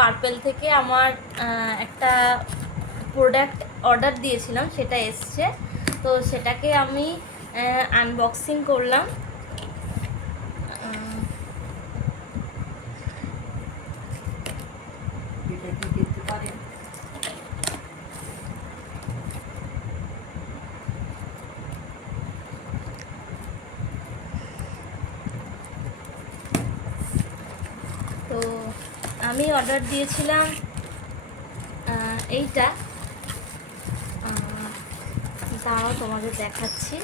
Purple থেকে আমার একটা প্রোডাক্ট অর্ডার দিয়েছিলাম, সেটা এসছে। তো সেটাকে আমি আনবক্সিং করলাম। তো আমি অর্ডার দিয়েছিলাম এইটা, দাঁড়াও তোমাদের দেখাচ্ছি।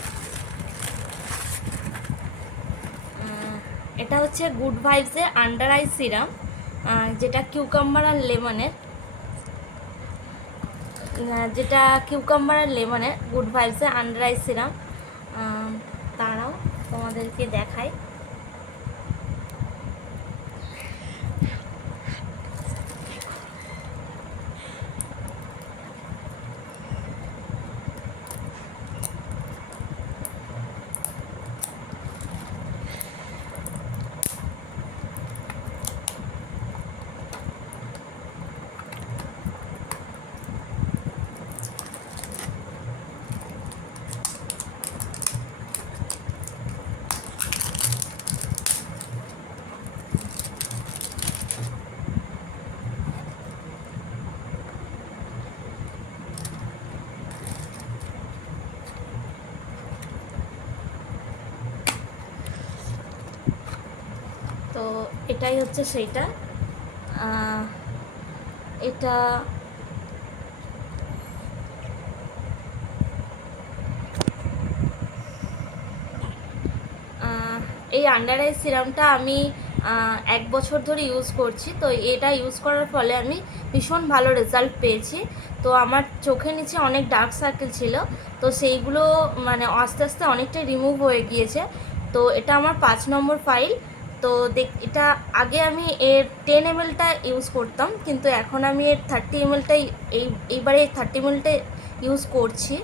এটা হচ্ছে গুড ভাইবসের আন্ডার আই সিরাম, যেটা কিউকাম্বার আর লেমনের, গুড ভাইবসের আন্ডার আই সিরাম। দাঁড়াও তোমাদেরকে দেখাই। তো এটাই হচ্ছে সেইটা। এটা এই আন্ডার আই সিরামটা আমি 1 বছর ধরে ইউজ করছি। তো এটা ইউজ করার ফলে আমি ভীষণ ভালো রেজাল্ট পেয়েছি। তো আমার চোখের নিচে অনেক ডার্ক সার্কেল ছিল, তো সেইগুলো মানে আস্তে আস্তে অনেকটাই রিমুভ হয়ে গিয়েছে। তো এটা আমার 5 নম্বর ফাইল। তো এটা আগে আমি এর 10 ml ইউজ করতাম, কিন্তু এখন আমি এর 30 ml এইবারে 30 ml ইউজ করছি।